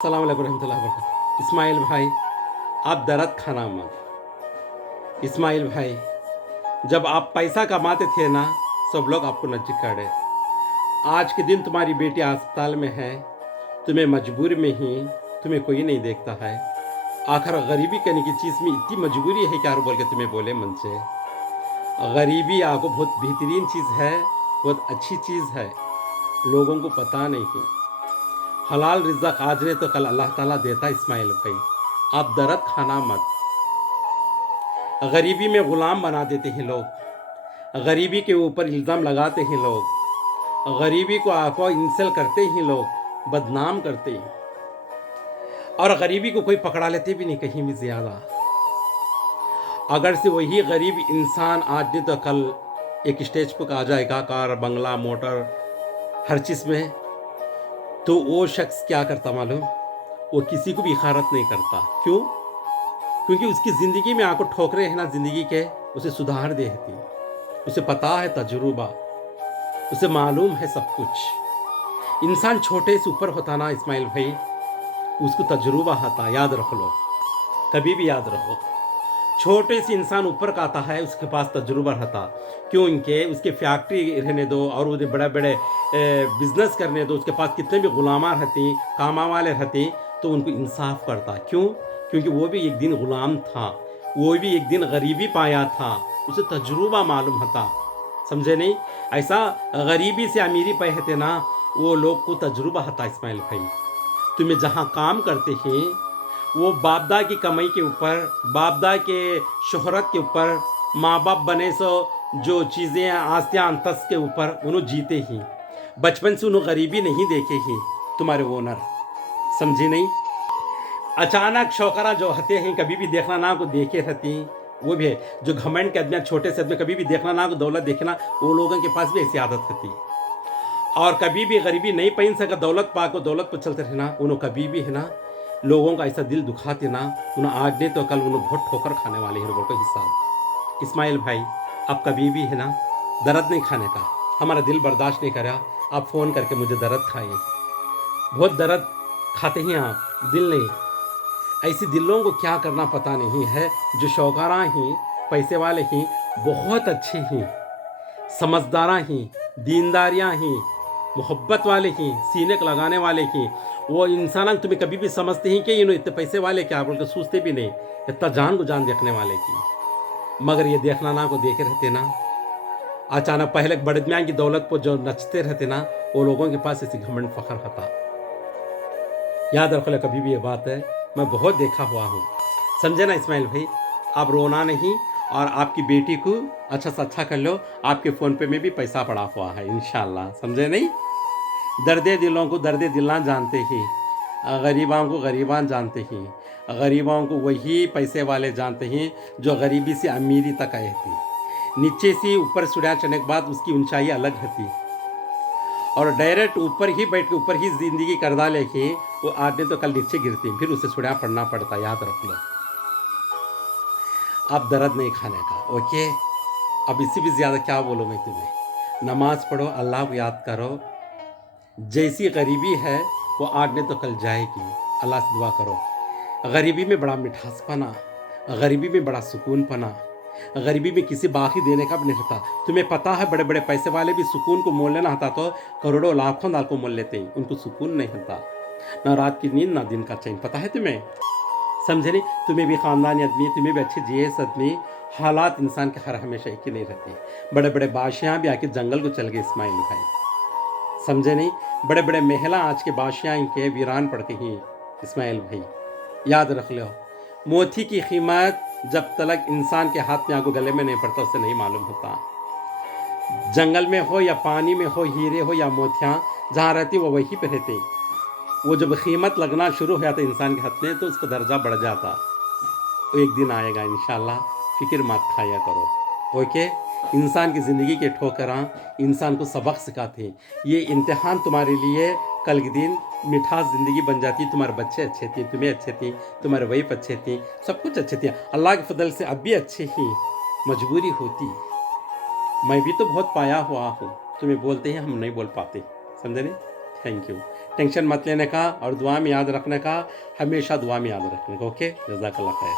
अस्सलाम वालेकुम रहमतुल्लाहि व बरकातहू। इस्माइल भाई, आप दर्द खाना मत। इस्माइल भाई, जब आप पैसा कमाते थे ना, सब लोग आपको नज़दीक करे। आज के दिन तुम्हारी बेटी अस्पताल में है, तुम्हें मजबूर में ही, तुम्हें कोई नहीं देखता है। आखिर गरीबी करने की चीज़ में इतनी मजबूरी है क्या बोल के तुम्हें बोले मन से। गरीबी आपको बहुत बेहतरीन चीज़ है, बहुत अच्छी चीज़ है, लोगों को पता नहीं। हलाल रिज़्क़ आज नहीं तो कल अल्लाह ताला देता है। इस्माइल भाई, आप दर्द खाना मत। गरीबी में ग़ुलाम बना देते हैं लोग, गरीबी के ऊपर इल्ज़ाम लगाते हैं लोग, गरीबी को आपको इंसल्ट करते हैं लोग, बदनाम करते हैं। और गरीबी को कोई पकड़ा लेते भी नहीं कहीं भी ज़्यादा। अगर से वही गरीब इंसान आज नहीं तो कल एक स्टेज पर आ जाएगा, कार बंगला मोटर हर चीज़ में, तो वो शख्स क्या करता मालूम, वो किसी को भी इखारत नहीं करता। क्यों? क्योंकि उसकी ज़िंदगी में आपको ठोकरे हैं ना ज़िंदगी के, उसे सुधार देती। उसे पता है, तजुर्बा, उसे मालूम है सब कुछ। इंसान छोटे से ऊपर होता ना इस्माइल भाई, उसको तजुर्बा होता, याद रख लो, कभी भी याद रखो। छोटे से इंसान ऊपर का आता है, उसके पास तजुर्बा रहता। क्यों? इनके उसके फैक्ट्री रहने दो और उन्हें बड़े बड़े बिजनेस करने दो, उसके पास कितने भी गुलामा रहती, कामा वाले रहते, तो उनको इंसाफ करता। क्यों? क्योंकि वो भी एक दिन गुलाम था, वो भी एक दिन गरीबी पाया था, उसे तजुर्बा मालूम था। समझे नहीं? ऐसा गरीबी से अमीरी पे थे ना, वो लोग को तजुर्बा था। इस्माइल भाई, तुम्हें जहाँ काम करते हैं वो बापदा की कमाई के ऊपर, बापदा के शोहरत के ऊपर, माँ बाप बने सो जो चीज़ें आस्तियाँ अंतस के ऊपर उन्होंने जीते ही, बचपन से उन्होंने गरीबी नहीं देखे ही तुम्हारे ओनर। समझी नहीं? अचानक शौकरा जो हते हैं, कभी भी देखना ना को देखे रहती, वो भी है जो घमंड के आदमी, छोटे से आदमी, कभी भी देखना ना को दौलत देखना, वो लोगों के पास भी ऐसी आदत होती। और कभी भी गरीबी नहीं पहन सका, दौलत पा को दौलत पर चलते रहना, उन्होंने कभी भी है ना लोगों का ऐसा दिल दुखाते ना, उन्हें आज नहीं तो कल उन्हें बहुत ठोकर खाने वाले हैं लोगों का हिसाब। इस्माइल भाई, आप कभी भी है ना दर्द नहीं खाने का, हमारा दिल बर्दाश्त नहीं करा, आप फ़ोन करके मुझे दर्द खाइए। बहुत दर्द खाते हैं आप, दिल नहीं। ऐसे दिलों को क्या करना पता नहीं है, जो शौकारा ही, पैसे वाले ही, बहुत अच्छे ही, समझदारा ही, दीनदारियाँ ही, मोहब्बत वाले ही, सीने को लगाने वाले ही, वो इंसान तुम्हें कभी भी समझते हैं कि इन्होंने इतने पैसे वाले क्या बोल के सोचते भी नहीं, इतना जान को जान देखने वाले की। मगर ये देखना ना को देखे रहते ना, अचानक पहले बड़े मियाँ की दौलत पर जो नचते रहते ना, वो लोगों के पास ऐसी घमंड फखर होता। याद रखो कभी भी ये बात है, मैं बहुत देखा हुआ हूँ। समझे ना इस्माइल भाई, आप रोना नहीं, और आपकी बेटी को अच्छा से अच्छा कर लो, आपके फ़ोन पे में भी पैसा पड़ा हुआ है इंशाल्लाह। समझे नहीं? दर्दे दिलों को दर्दे दिलां जानते ही, गरीबां को गरीबान जानते ही, गरीबां को वही पैसे वाले जानते हैं जो गरीबी से अमीरी तक आए थे। नीचे से ऊपर सुड़ा चढ़ने के बाद उसकी ऊंचाई अलग होती, और डायरेक्ट ऊपर ही बैठ के ऊपर ही ज़िंदगी कर डाले कि वो आज नहीं तो कल नीचे गिरती, फिर उसे सुड़ा पड़ना पड़ता। याद रख लो, आप दर्द नहीं खाने का। ओके, अब इसी भी ज़्यादा क्या बोलूँ मैं तुम्हें। नमाज पढ़ो, अल्लाह को याद करो। जैसी गरीबी है वो आज नहीं तो कल जाएगी, अल्लाह से दुआ करो। गरीबी में बड़ा मिठास पना, गरीबी में बड़ा सुकून पना, गरीबी में किसी बाकी देने का भी नहीं होता। तुम्हें पता है बड़े बड़े पैसे वाले भी सुकून को मोल लेना होता तो करोड़ों लाखों नाल को मोल लेते हैं, उनको सुकून नहीं होता, ना रात की नींद ना दिन का चैन। पता है तुम्हें? समझे नहीं? तुम्हें भी ख़ानदानी आदमी, तुम्हें भी अच्छे जीएस आदमी, हालात इंसान के हर हमेशा एक ही नहीं रहते। बड़े बड़े बादशाह भी आके जंगल को चल गए इस्माइल भाई। समझे नहीं? बड़े बड़े महला आज के बादशाह इनके वीरान पड़ते हैं इस्माइल भाई। याद रख लो, मोती की कीमत जब तक इंसान के हाथ में आगो गले में नहीं पड़ता उसे नहीं मालूम होता। जंगल में हो या पानी में हो, हीरे हो या मोतियाँ, जहाँ रहती वो वहीं पे रहते। वो जब कीमत लगना शुरू हो जाता इंसान के हाथ में तो उसका दर्जा बढ़ जाता। तो एक दिन आएगा इंशाल्लाह, फिक्र मत खाया करो। ओके, इंसान की ज़िंदगी के ठोकरां इंसान को सबक सिखाते हैं। ये इम्तिहान तुम्हारे लिए कल के दिन मिठास ज़िंदगी बन जाती। तुम्हारे बच्चे अच्छे थे, तुम्हें अच्छे थे, तुम्हारे वाइफ अच्छे थे, सब कुछ अच्छे थे, अल्लाह के फजल से अब भी अच्छे ही। मजबूरी होती, मैं भी तो बहुत पाया हुआ हूँ, तुम्हें बोलते हैं हम नहीं बोल पाते। समझे नहीं? Thank you. टेंशन मत लेने का और दुआ में याद रखने का, हमेशा दुआ में याद रखने का। ओके, जज़ाकल्लाह खैर।